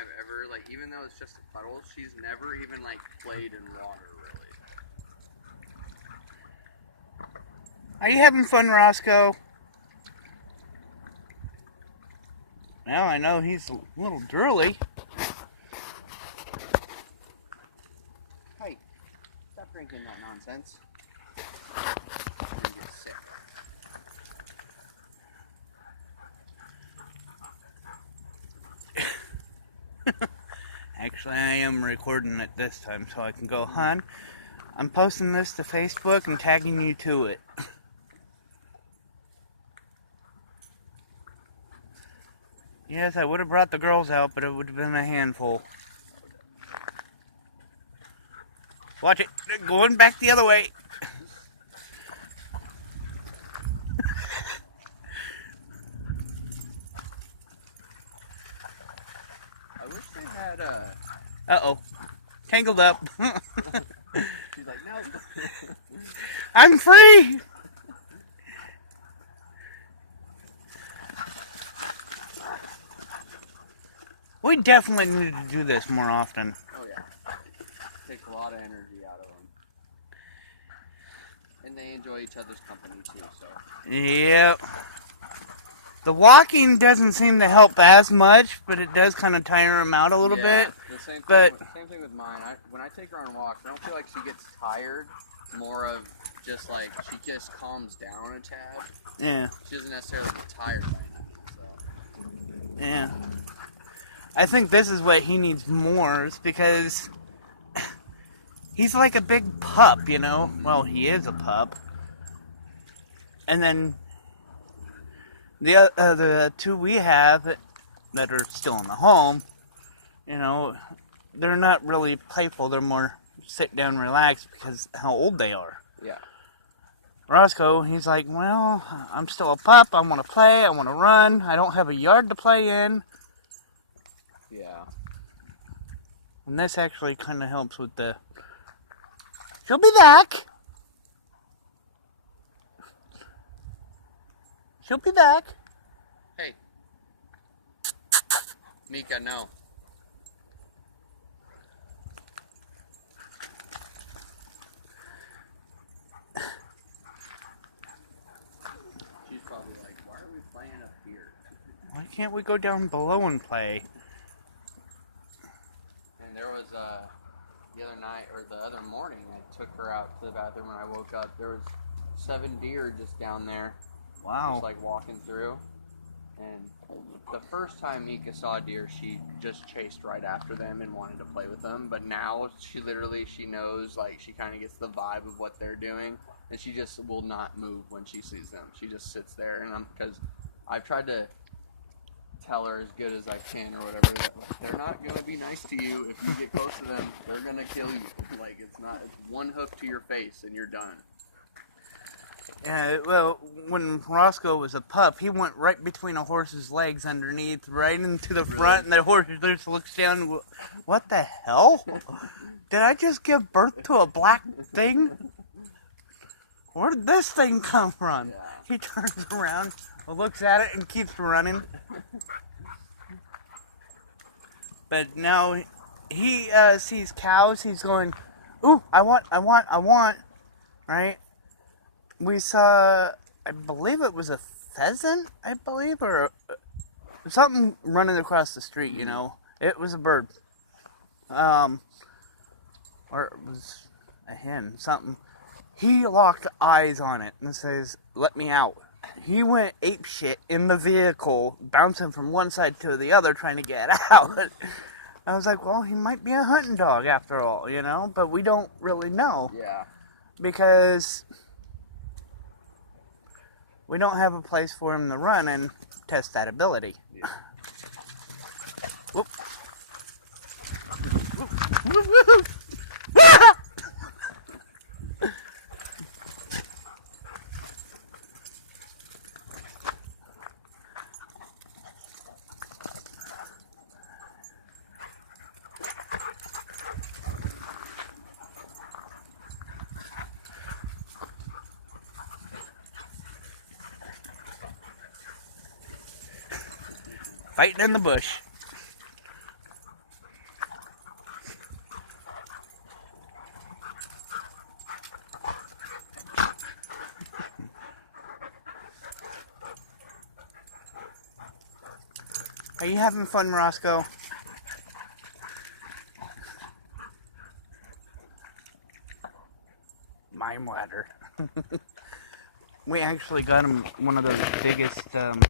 I've ever, like, even though it's just a puddle, she's never even, like, played in water, really. Are you having fun, Roscoe? Well, I know he's a little drooly. Hey, stop drinking that nonsense. You're gonna get sick. Actually, I am recording it this time, so I can go, hon, I'm posting this to Facebook and tagging you to it. Yes, I would have brought the girls out, but it would have been a handful. Watch it. They're going back the other way. I wish they had Uh-oh. Tangled up. She's like, no. I'm free! We definitely need to do this more often. Oh, yeah. It takes a lot of energy out of them. And they enjoy each other's company, too, so. Yep. The walking doesn't seem to help as much, but it does kind of tire them out a little bit. The same thing with mine. When I take her on walks, I don't feel like she gets tired. More of just like she just calms down a tad. Yeah. She doesn't necessarily get tired by anything. So. Yeah. I think this is what he needs more, is because he's like a big pup, you know? Well, he is a pup. And then the two we have that are still in the home, you know, they're not really playful. They're more sit down, relax because how old they are. Yeah. Roscoe, he's like, well, I'm still a pup. I want to play. I want to run. I don't have a yard to play in. Yeah. And this actually kind of helps with the... She'll be back. She'll be back. Hey. Mika, no. She's probably like, why are we playing up here? Why can't we go down below and play? And there was the other night, or the other morning, I took her out to the bathroom when I woke up. There was 7 deer just down there. Wow. Just like walking through. And the first time Mika saw a deer, she just chased right after them and wanted to play with them. But now she knows, like, she kind of gets the vibe of what they're doing. And she just will not move when she sees them. She just sits there. And because I've tried to tell her as good as I can or whatever that they're not going to be nice to you if you get close to them. They're going to kill you. Like, it's one hook to your face and you're done. Yeah, well, when Roscoe was a pup, he went right between a horse's legs underneath, right into the front, and the horse just looks down. What the hell? Did I just give birth to a black thing? Where did this thing come from? Yeah. He turns around, looks at it, and keeps running. But now he sees cows. He's going, ooh, I want, right? We saw, I believe it was a pheasant, or something running across the street, you know. It was a bird. Or it was a hen, something. He locked eyes on it and says, let me out. He went apeshit in the vehicle, bouncing from one side to the other, trying to get out. I was like, well, he might be a hunting dog after all, you know, but we don't really know. Yeah. Because we don't have a place for him to run and test that ability. Yeah. Whoop. Fighting in the bush. Are you having fun, Roscoe? Mime ladder. We actually got him one of those biggest